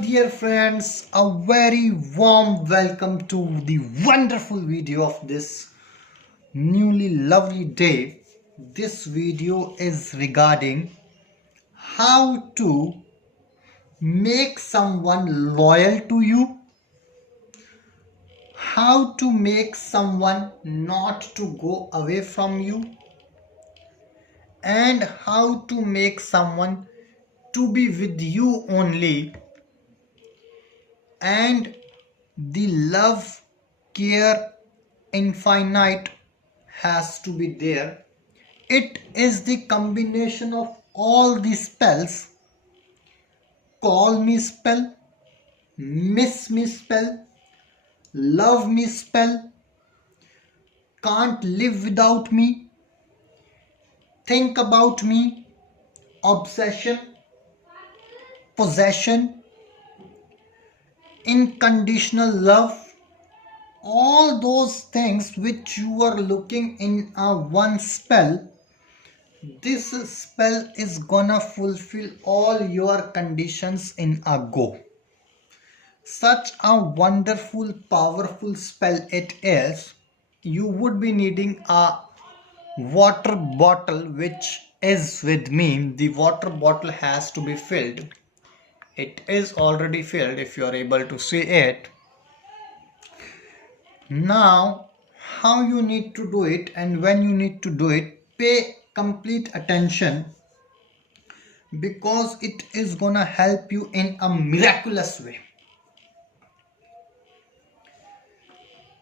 dear friends, a very warm welcome to the wonderful video of this newly lovely day. This video is regarding how to make someone loyal to you, how to make someone not to go away from you, and how to make someone to be with you only, and the love, care, infinite has to be there. It is the combination of all the spells: call me spell, miss me spell, love me spell, can't live without me, think about me, obsession, possession, unconditional love. All those things which you are looking in a one spell, this spell is gonna fulfill all your conditions in a go. Such a wonderful, powerful spell it is. You would be needing a water bottle, which is with me. The water bottle has to be filled. It is already filled if you are able to see it. Now, how you need to do it and when you need to do it, pay complete attention, because it is gonna help you in a miraculous way.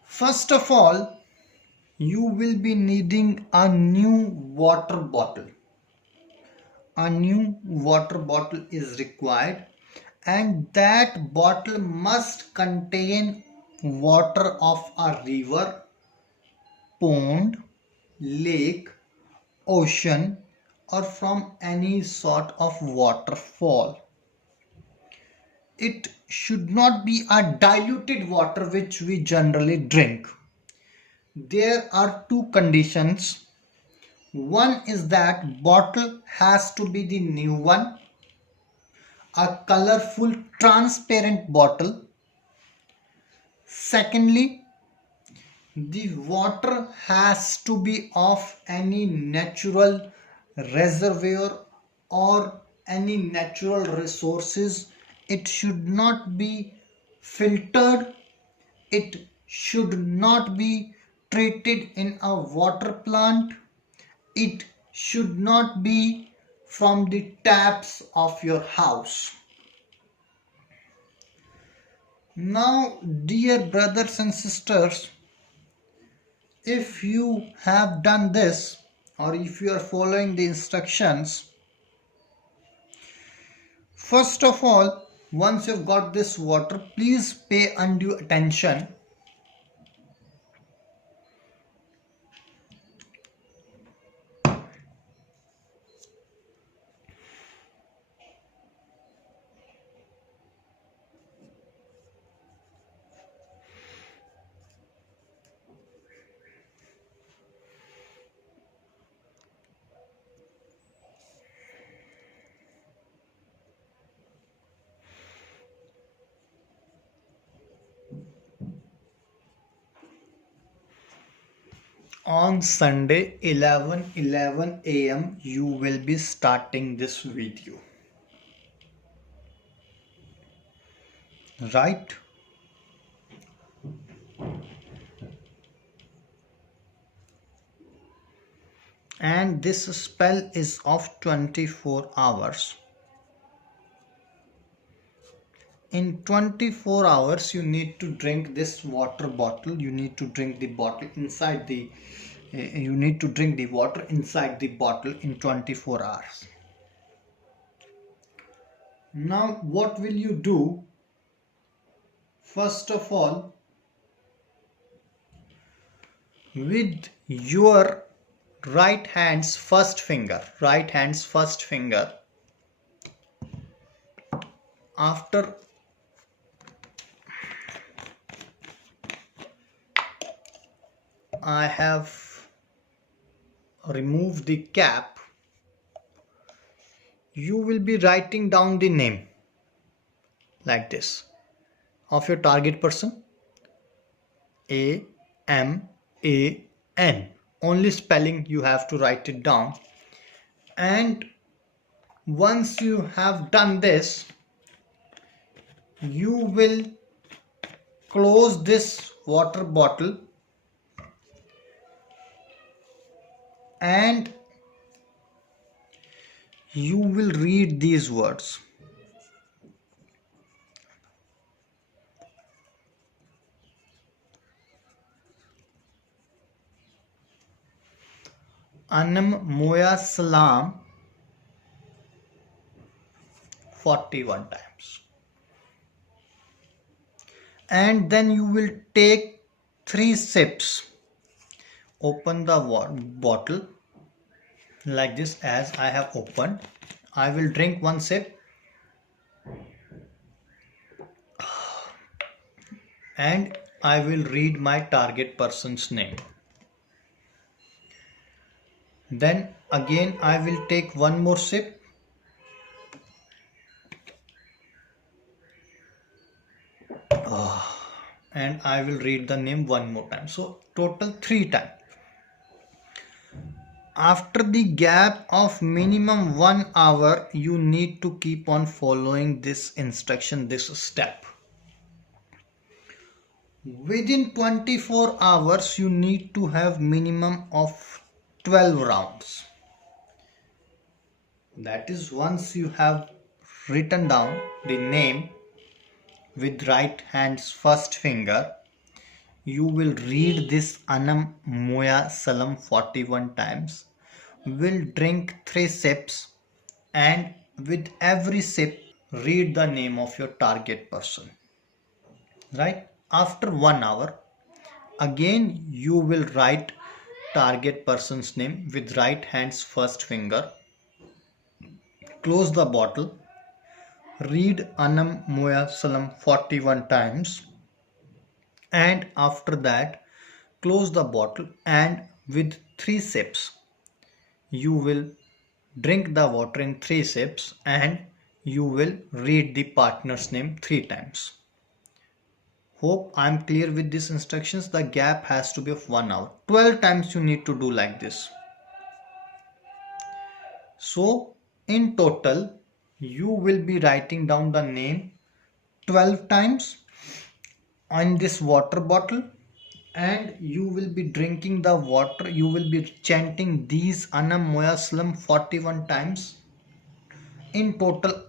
First of all, you will be needing a new water bottle. A new water bottle is required, and that bottle must contain water of a river, pond, lake, ocean, or from any sort of waterfall. It should not be a diluted water which we generally drink. There are two conditions. One is that bottle has to be the new one, a colorful transparent bottle. Secondly, the water has to be of any natural reservoir or any natural resources. It should not be filtered. It should not be treated in a water plant. It should not be from the taps of your house. Now, dear brothers and sisters, if you have done this, or if you are following the instructions, first of all, once you've got this water, please pay undue attention. On Sunday 11:11 a.m. you will be starting this video, right? And this spell is of 24 hours. In 24 hours you need to drink this water bottle. You need to drink the bottle inside the you need to drink the water inside the bottle in 24 hours. Now what will you do? First of all, with your right hand's first finger, after I have removed the cap, you will be writing down the name like this of your target person. AMAN, only spelling you have to write it down. And once you have done this, you will close this water bottle and you will read these words. Anam Moya Salam 41 times. And then you will take 3 sips. Open the bottle like this as I have opened. I will drink 1 sip and I will read my target person's name. Then again I will take 1 more sip and I will read the name 1 more time. So total 3 times. After the gap of minimum 1 hour, you need to keep on following this instruction, this step. Within 24 hours, you need to have minimum of 12 rounds. That is, once you have written down the name with right hand's first finger, you will read this Anam Moya Salam 41 times, will drink 3 sips, and with every sip read the name of your target person. Right? After 1 hour, again you will write target person's name with right hand's first finger, close the bottle, read Anam Moya Salam 41 times, and after that close the bottle and with 3 sips you will drink the water in 3 sips and you will read the partner's name 3 times. Hope I am clear with these instructions. The gap has to be of 1 hour. 12 times you need to do like this. So in total you will be writing down the name 12 times on this water bottle and you will be drinking the water. You will be chanting these Anam Moya Salam 41 times in total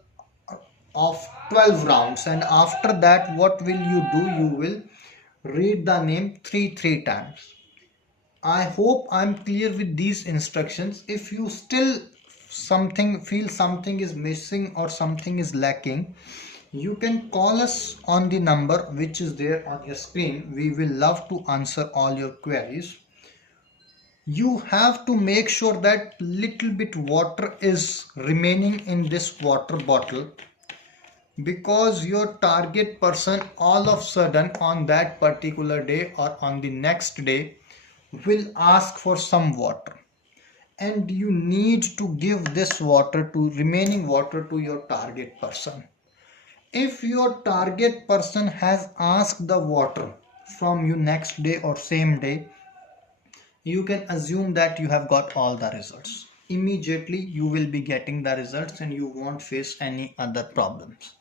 of 12 rounds. And after that, what will you do? You will read the name 3 times. I hope I'm clear with these instructions. If you still feel something is missing or something is lacking, you can call us on the number which is there on your screen. We will love to answer all your queries. You have to make sure that little bit water is remaining in this water bottle, because your target person all of a sudden on that particular day or on the next day will ask for some water, and you need to give this remaining water to your target person. If your target person has asked the water from you next day or same day, you can assume that you have got all the results. Immediately you will be getting the results and you won't face any other problems.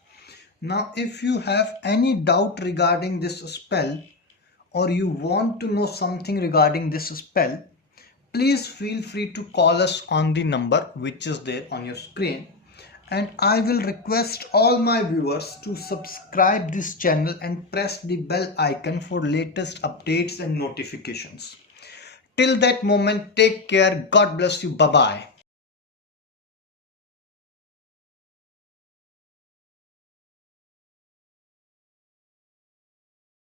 Now, if you have any doubt regarding this spell or you want to know something regarding this spell, please feel free to call us on the number which is there on your screen. And I will request all my viewers to subscribe this channel and press the bell icon for latest updates and notifications. Till that moment, take care. God bless you. Bye-bye.